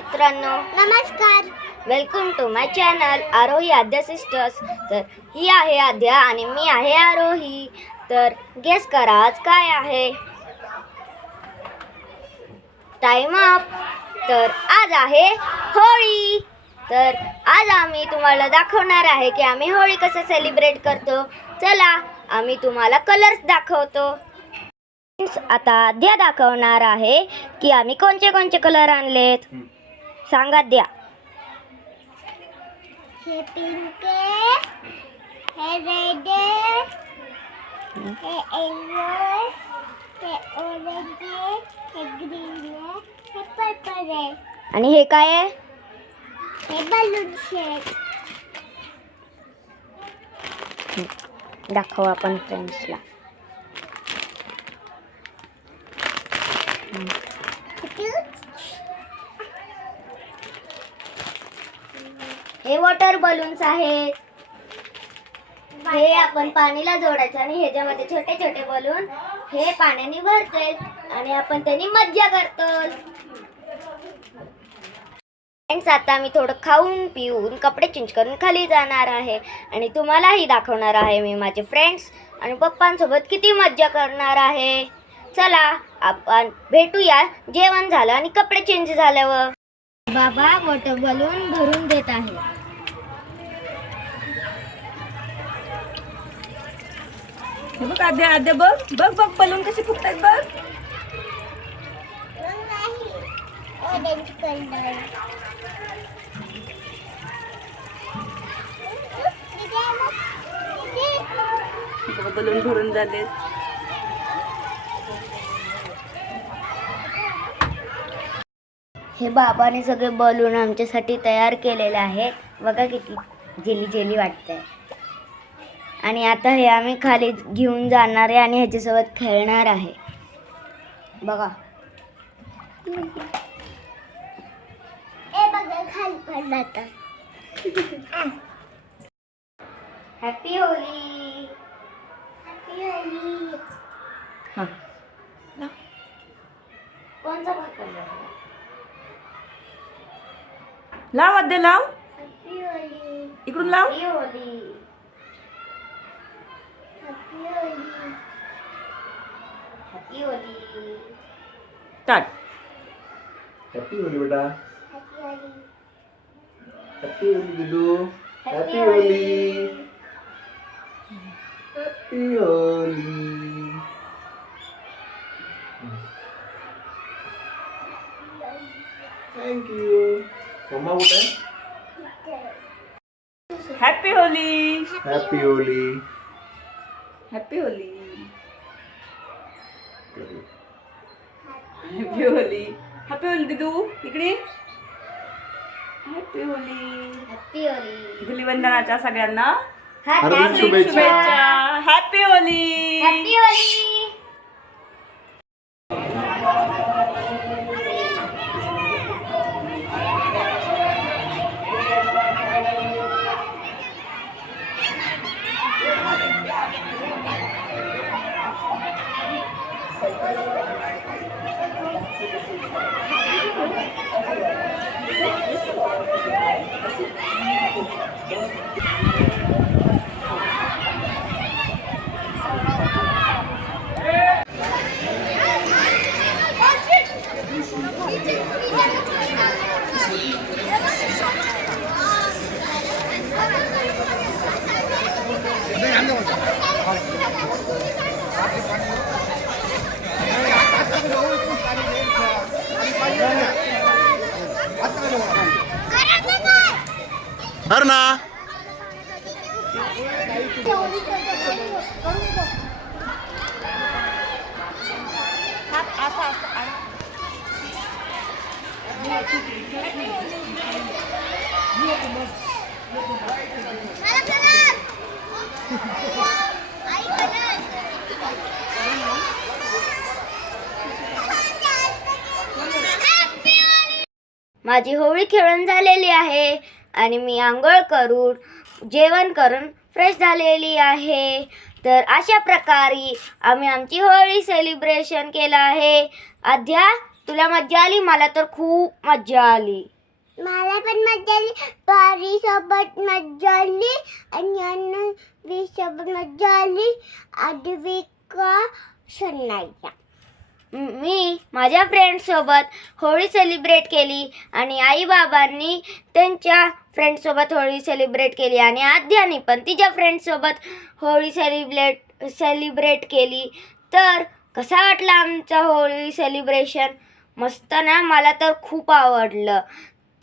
मित्रांनो, नमस्कार. Welcome to my channel Arohi Adya sisters. तर ही आहे आद्या आणि मी आहे आरोही. तर गेस करा आज काय आहे. Time up. तर आज आहे होळी. तर आज आम्ही तुम्हाला दाखवणार आहे की आम्ही होळी कसं सेलिब्रेट करतो. चला आम्ही तुम्हाला कलर्स दाखवतो. आता आद्या दाखवणार आहे की आम्ही कोणते कोणते कलर आणलेत. सांगा द्या. हे पिंक आहे, हे रेड आहे, हे येलो, हे ऑरेंज आहे, हे ग्रीन आहे, हे पर्पल आहे आणि हे काय आहे. हे बलून शेड. दाखव आपण फ्रेंड्सला. हे वॉटर बलून्स आहेत. हे आपण पाणीला जोडायचं आणि ह्याच्यामध्ये छोटे छोटे बलून हे पाण्याने भरते आणि आपण त्यांनी मज्जा करतो. फ्रेंड्स, आता मी थोडं खाऊन पिऊन कपडे चेंज करून खाली जाणार आहे आणि तुम्हालाही दाखवणार आहे मी माझे फ्रेंड्स आणि पप्पांसोबत किती मज्जा करणार आहे. चला आपण भेटूया जेवण झालं आणि कपडे चेंज झाल्यावर. बाबा वॉटर बलून भरून देत आहे. बघ आद्या आद्या बघ बघ बघ बलून कशी फुटतात बघ. Orange colour. बलून भरून झाले. हे बाबाने सगळे बलून आमच्यासाठी तयार केलेले आहे. बघा किती जेली जेली वाटतंय. आणि आता हे आम्ही खाली घेऊन जाणार आहे आणि ह्याच्यासोबत खेळणार आहे. बघा हे बघा खाली पडला आता. हॅपी होली. हॅपी होली. हा कोणचा कलर. लाव आद्या लाव. हॅपी होली. इकडून लाव. Happy Holi. Happy Holi. Happy Holi. Start. Happy Holi बेटा. हॅपी होली. हॅपी होली दिदू. Happy Holi. Happy Holi. Thank you. मम्मा कुठे आहे. Happy Holi. Happy Holi. Happy Holi. Happy Holi. Happy Holi दिदू इकडे. हॅपी होली. हॅपी होली. धुलीवंदनाच्या सगळ्यांना हार्दिक शुभेच्छा. हॅपी होली. हॅपी होली. हरणा. माझी होळी खेळून झालेली आहे आणि मी आंघोळ करून जेवण करून फ्रेश झालेली आहे. तर अशा प्रकारे आम्ही आमची होळी सेलिब्रेशन केलं आहे. आद्या तुला मज्जा आली? मला तर खूप मज्जा आली. मला पण मज्जा आली. पारी सोबत मज्जा आली आणि अन्नवी सोबत मज्जा आली. आद्विका सन्नाईचा. मी माझ्या फ्रेंड्ससोबत होळी सेलिब्रेट केली आणि आई बाबांनी त्यांच्या फ्रेंड्ससोबत होळी सेलिब्रेट केली आणि आद्यानी पण तिच्या फ्रेंड्ससोबत होळी सेलिब्रेट केली. तर कसा वाटला आमचा होळी सेलिब्रेशन? मस्त ना? मला तर खूप आवडलं.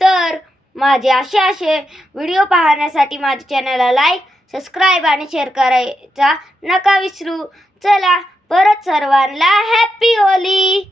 तर माझे असे व्हिडिओ पाहण्यासाठी माझ्या चॅनलला लाईक, सबस्क्राईब आणि शेअर करायचा नका विसरू. चला, परत सर्वांना हॅपी होली.